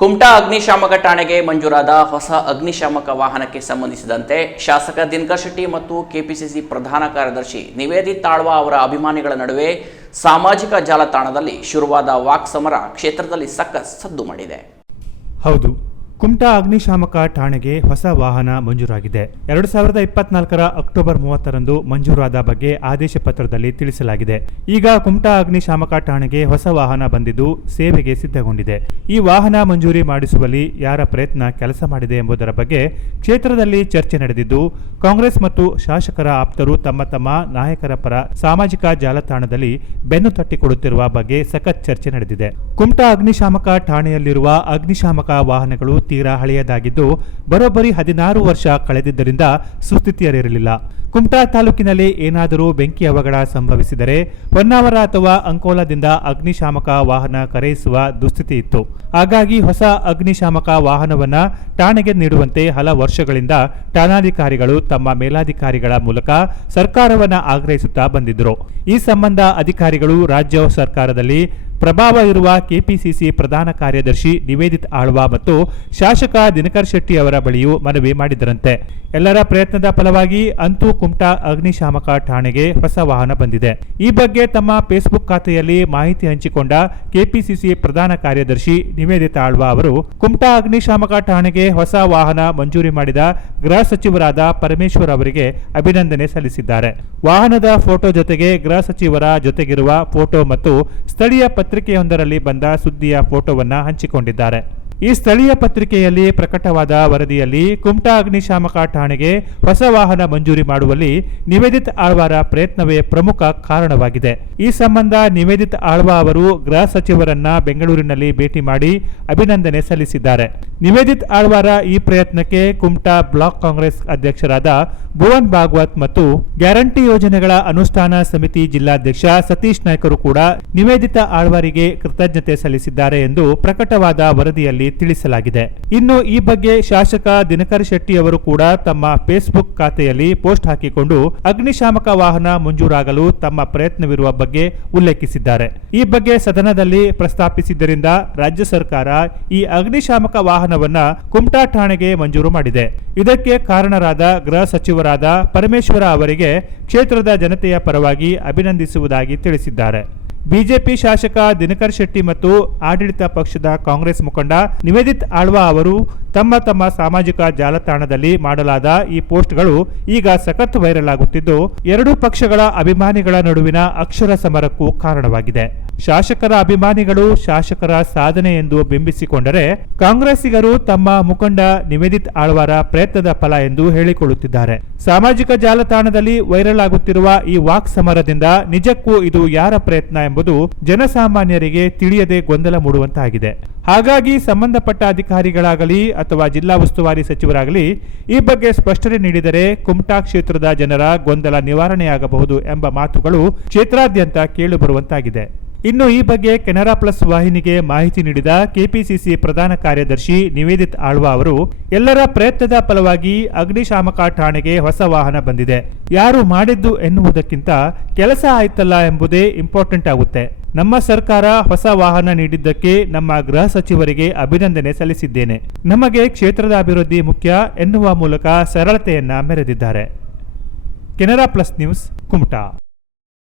ಕುಮಟಾ ಅಗ್ನಿಶಾಮಕ ಠಾಣೆಗೆ ಮಂಜೂರಾದ ಹೊಸ ಅಗ್ನಿಶಾಮಕ ವಾಹನಕ್ಕೆ ಸಂಬಂಧಿಸಿದಂತೆ ಶಾಸಕ ದಿನಕರ್ ಶೆಟ್ಟಿ ಮತ್ತು ಕೆಪಿಸಿಸಿ ಪ್ರಧಾನ ಕಾರ್ಯದರ್ಶಿ ನಿವೇದಿತಾ ಆಳ್ವ ಅವರ ಅಭಿಮಾನಿಗಳ ನಡುವೆ ಸಾಮಾಜಿಕ ಜಾಲತಾಣದಲ್ಲಿ ಶುರುವಾದ ವಾಕ್ಸಮರ ಕ್ಷೇತ್ರದಲ್ಲಿ ಸದ್ದು ಮಾಡಿದೆ. ಹೌದು, ಕುಮಟಾ ಅಗ್ನಿಶಾಮಕ ಠಾಣೆಗೆ ಹೊಸ ವಾಹನ ಮಂಜೂರಾಗಿದೆ. 2024ರ ಅಕ್ಟೋಬರ್ 30ರಂದು ಮಂಜೂರಾದ ಬಗ್ಗೆ ಆದೇಶ ಪತ್ರದಲ್ಲಿ ತಿಳಿಸಲಾಗಿದೆ. ಈಗ ಕುಮಟಾ ಅಗ್ನಿಶಾಮಕ ಠಾಣೆಗೆ ಹೊಸ ವಾಹನ ಬಂದಿದ್ದು ಸೇವೆಗೆ ಸಿದ್ಧಗೊಂಡಿದೆ. ಈ ವಾಹನ ಮಂಜೂರಿ ಮಾಡಿಸುವಲ್ಲಿ ಯಾರ ಪ್ರಯತ್ನ ಕೆಲಸ ಮಾಡಿದೆ ಎಂಬುದರ ಬಗ್ಗೆ ಕ್ಷೇತ್ರದಲ್ಲಿ ಚರ್ಚೆ ನಡೆದಿದ್ದು, ಕಾಂಗ್ರೆಸ್ ಮತ್ತು ಶಾಸಕರ ಆಪ್ತರು ತಮ್ಮ ತಮ್ಮ ನಾಯಕರ ಪರ ಸಾಮಾಜಿಕ ಜಾಲತಾಣದಲ್ಲಿ ಬೆನ್ನು ತಟ್ಟಿಕೊಡುತ್ತಿರುವ ಬಗ್ಗೆ ಸಖತ್ ಚರ್ಚೆ ನಡೆದಿದೆ. ಕುಮಟಾ ಅಗ್ನಿಶಾಮಕ ಠಾಣೆಯಲ್ಲಿರುವ ಅಗ್ನಿಶಾಮಕ ವಾಹನಗಳು ತೀರಾ ಹಳೆಯದಾಗಿದ್ದು ಬರೋಬ್ಬರಿ 16 ವರ್ಷ ಕಳೆದಿದ್ದರಿಂದ ಸುಸ್ಥಿತಿಯಲ್ಲಿರಲಿಲ್ಲ. ಕುಮಟಾ ತಾಲೂಕಿನಲ್ಲಿ ಏನಾದರೂ ಬೆಂಕಿ ಅವಘಡ ಸಂಭವಿಸಿದರೆ ಹೊನ್ನಾವರ ಅಥವಾ ಅಂಕೋಲಾದಿಂದ ಅಗ್ನಿಶಾಮಕ ವಾಹನ ಕರೆಯಿಸುವ ದುಸ್ಥಿತಿ ಇತ್ತು. ಹಾಗಾಗಿ ಹೊಸ ಅಗ್ನಿಶಾಮಕ ವಾಹನವನ್ನ ಠಾಣೆಗೆ ನೀಡುವಂತೆ ಹಲವು ವರ್ಷಗಳಿಂದ ಠಾಣಾಧಿಕಾರಿಗಳು ತಮ್ಮ ಮೇಲಾಧಿಕಾರಿಗಳ ಮೂಲಕ ಸರ್ಕಾರವನ್ನ ಆಗ್ರಹಿಸುತ್ತಾ ಬಂದಿದ್ದರು. ಈ ಸಂಬಂಧ ಅಧಿಕಾರಿಗಳು ರಾಜ್ಯ ಸರ್ಕಾರದಲ್ಲಿ ಪ್ರಭಾವ ಇರುವ ಕೆಪಿಸಿಸಿ ಪ್ರಧಾನ ಕಾರ್ಯದರ್ಶಿ ನಿವೇದಿತಾ ಆಳ್ವ ಮತ್ತು ಶಾಸಕ ದಿನಕರ್ ಶೆಟ್ಟಿ ಅವರ ಬಳಿಯೂ ಮನವಿ ಮಾಡಿದರಂತೆ. ಎಲ್ಲರ ಪ್ರಯತ್ನದ ಫಲವಾಗಿ ಅಂತೂ ಕುಮಟಾ ಅಗ್ನಿಶಾಮಕ ಠಾಣೆಗೆ ಹೊಸ ವಾಹನ ಬಂದಿದೆ. ಈ ಬಗ್ಗೆ ತಮ್ಮ ಫೇಸ್ಬುಕ್ ಖಾತೆಯಲ್ಲಿ ಮಾಹಿತಿ ಹಂಚಿಕೊಂಡ ಕೆಪಿಸಿಸಿ ಪ್ರಧಾನ ಕಾರ್ಯದರ್ಶಿ ನಿವೇದಿತಾ ಆಳ್ವ ಅವರು ಕುಮಟಾ ಅಗ್ನಿಶಾಮಕ ಠಾಣೆಗೆ ಹೊಸ ವಾಹನ ಮಂಜೂರಿ ಮಾಡಿದ ಗೃಹ ಸಚಿವರಾದ ಪರಮೇಶ್ವರ್ ಅವರಿಗೆ ಅಭಿನಂದನೆ ಸಲ್ಲಿಸಿದ್ದಾರೆ. ವಾಹನದ ಫೋಟೋ ಜೊತೆಗೆ ಗೃಹ ಸಚಿವರ ಜೊತೆಗಿರುವ ಫೋಟೋ ಮತ್ತು ಸ್ಥಳೀಯ ಪತ್ರಿಕೆಯೊಂದರಲ್ಲಿ ಬಂದ ಸುದ್ದಿಯ ಫೋಟೋವನ್ನ ಹಂಚಿಕೊಂಡಿದ್ದಾರೆ. ಈ ಸ್ಥಳೀಯ ಪತ್ರಿಕೆಯಲ್ಲಿ ಪ್ರಕಟವಾದ ವರದಿಯಲ್ಲಿ ಕುಮಟಾ ಅಗ್ನಿಶಾಮಕ ಠಾಣೆಗೆ ಹೊಸ ವಾಹನ ಮಂಜೂರಿ ಮಾಡುವಲ್ಲಿ ನಿವೇದಿತಾ ಆಳ್ವರ ಪ್ರಯತ್ನವೇ ಪ್ರಮುಖ ಕಾರಣವಾಗಿದೆ. ಈ ಸಂಬಂಧ ನಿವೇದಿತಾ ಆಳ್ವ ಅವರು ಗೃಹ ಸಚಿವರನ್ನ ಬೆಂಗಳೂರಿನಲ್ಲಿ ಭೇಟಿ ಮಾಡಿ ಅಭಿನಂದನೆ ಸಲ್ಲಿಸಿದ್ದಾರೆ. ನಿವೇದಿತಾ ಆಳ್ವರ ಈ ಪ್ರಯತ್ನಕ್ಕೆ ಕುಮಟಾ ಬ್ಲಾಕ್ ಕಾಂಗ್ರೆಸ್ ಅಧ್ಯಕ್ಷರಾದ ಭುವನ್ ಭಾಗವತ್ ಮತ್ತು ಗ್ಯಾರಂಟಿ ಯೋಜನೆಗಳ ಅನುಷ್ಠಾನ ಸಮಿತಿ ಜಿಲ್ಲಾಧ್ಯಕ್ಷ ಸತೀಶ್ ನಾಯ್ಕರು ಕೂಡ ನಿವೇದಿತಾ ಆಳ್ವರಿಗೆ ಕೃತಜ್ಞತೆ ಸಲ್ಲಿಸಿದ್ದಾರೆ ಎಂದು ಪ್ರಕಟವಾದ ವರದಿಯಲ್ಲಿ ತಿಳಿಸಲಾಗಿದೆ. ಇನ್ನು ಈ ಬಗ್ಗೆ ಶಾಸಕ ದಿನಕರ್ ಶೆಟ್ಟಿ ಅವರು ಕೂಡ ತಮ್ಮ ಫೇಸ್ಬುಕ್ ಖಾತೆಯಲ್ಲಿ ಪೋಸ್ಟ್ ಹಾಕಿಕೊಂಡು ಅಗ್ನಿಶಾಮಕ ವಾಹನ ಮಂಜೂರಾಗಲು ತಮ್ಮ ಪ್ರಯತ್ನವಿರುವ ಬಗ್ಗೆ ಉಲ್ಲೇಖಿಸಿದ್ದಾರೆ. ಈ ಬಗ್ಗೆ ಸದನದಲ್ಲಿ ಪ್ರಸ್ತಾಪಿಸಿದ್ದರಿಂದ ರಾಜ್ಯ ಸರ್ಕಾರ ಈ ಅಗ್ನಿಶಾಮಕ ವಾಹನವನ್ನ ಕುಮಟಾ ಠಾಣೆಗೆ ಮಂಜೂರು ಮಾಡಿದೆ. ಇದಕ್ಕೆ ಕಾರಣರಾದ ಗೃಹ ಸಚಿವರಾದ ಪರಮೇಶ್ವರ ಅವರಿಗೆ ಕ್ಷೇತ್ರದ ಜನತೆಯ ಪರವಾಗಿ ಅಭಿನಂದಿಸುವುದಾಗಿ ತಿಳಿಸಿದ್ದಾರೆ. ಬಿಜೆಪಿ ಶಾಸಕ ದಿನಕರ್ ಶೆಟ್ಟಿ ಮತ್ತು ಆಡಳಿತ ಪಕ್ಷದ ಕಾಂಗ್ರೆಸ್ ಮುಖಂಡ ನಿವೇದಿತಾ ಆಳ್ವ ಅವರು ತಮ್ಮ ತಮ್ಮ ಸಾಮಾಜಿಕ ಜಾಲತಾಣದಲ್ಲಿ ಮಾಡಲಾದ ಈ ಪೋಸ್ಟ್ಗಳು ಈಗ ಸಖತ್ ವೈರಲ್ ಆಗುತ್ತಿದ್ದು ಎರಡೂ ಪಕ್ಷಗಳ ಅಭಿಮಾನಿಗಳ ನಡುವಿನ ಅಕ್ಷರ ಸಮರಕ್ಕೂ ಕಾರಣವಾಗಿದೆ. ಶಾಸಕರ ಅಭಿಮಾನಿಗಳು ಶಾಸಕರ ಸಾಧನೆ ಎಂದು ಬಿಂಬಿಸಿಕೊಂಡರೆ ಕಾಂಗ್ರೆಸ್ಸಿಗರು ತಮ್ಮ ಮುಖಂಡ ನಿವೇದಿತಾ ಆಳ್ವರ ಪ್ರಯತ್ನದ ಫಲ ಎಂದು ಹೇಳಿಕೊಳ್ಳುತ್ತಿದ್ದಾರೆ. ಸಾಮಾಜಿಕ ಜಾಲತಾಣದಲ್ಲಿ ವೈರಲ್ ಆಗುತ್ತಿರುವ ಈ ವಾಕ್ ಸಮರದಿಂದ ನಿಜಕ್ಕೂ ಇದು ಯಾರ ಪ್ರಯತ್ನ ಎಂಬುದು ಜನಸಾಮಾನ್ಯರಿಗೆ ತಿಳಿಯದೆ ಗೊಂದಲ ಮೂಡುವಂತಾಗಿದೆ. ಹಾಗಾಗಿ ಸಂಬಂಧಪಟ್ಟ ಅಧಿಕಾರಿಗಳಾಗಲಿ ಅಥವಾ ಜಿಲ್ಲಾ ಉಸ್ತುವಾರಿ ಸಚಿವರಾಗಲಿ ಈ ಬಗ್ಗೆ ಸ್ಪಷ್ಟನೆ ನೀಡಿದರೆ ಕುಮಟಾ ಕ್ಷೇತ್ರದ ಜನರ ಗೊಂದಲ ನಿವಾರಣೆಯಾಗಬಹುದು ಎಂಬ ಮಾತುಗಳು ಕ್ಷೇತ್ರಾದ್ಯಂತ ಕೇಳಿಬರುವಂತಾಗಿದೆ. ಇನ್ನು ಈ ಬಗ್ಗೆ ಕೆನರಾ ಪ್ಲಸ್ ವಾಹಿನಿಗೆ ಮಾಹಿತಿ ನೀಡಿದ ಕೆಪಿಸಿಸಿ ಪ್ರಧಾನ ಕಾರ್ಯದರ್ಶಿ ನಿವೇದಿತಾ ಆಳ್ವ ಅವರು ಎಲ್ಲರ ಪ್ರಯತ್ನದ ಫಲವಾಗಿ ಅಗ್ನಿಶಾಮಕ ಠಾಣೆಗೆ ಹೊಸ ವಾಹನ ಬಂದಿದೆ. ಯಾರು ಮಾಡಿದ್ದು ಎನ್ನುವುದಕ್ಕಿಂತ ಕೆಲಸ ಆಯ್ತಲ್ಲ ಎಂಬುದೇ ಇಂಪಾರ್ಟೆಂಟ್ ಆಗುತ್ತೆ. ನಮ್ಮ ಸರ್ಕಾರ ಹೊಸ ವಾಹನ ನೀಡಿದ್ದಕ್ಕೆ ನಮ್ಮ ಗೃಹ ಸಚಿವರಿಗೆ ಅಭಿನಂದನೆ ಸಲ್ಲಿಸಿದ್ದೇನೆ. ನಮಗೆ ಕ್ಷೇತ್ರದ ಅಭಿವೃದ್ಧಿ ಮುಖ್ಯ ಎನ್ನುವ ಮೂಲಕ ಸರಳತೆಯನ್ನ ಮೆರೆದಿದ್ದಾರೆ. Canara plus news, Kumta.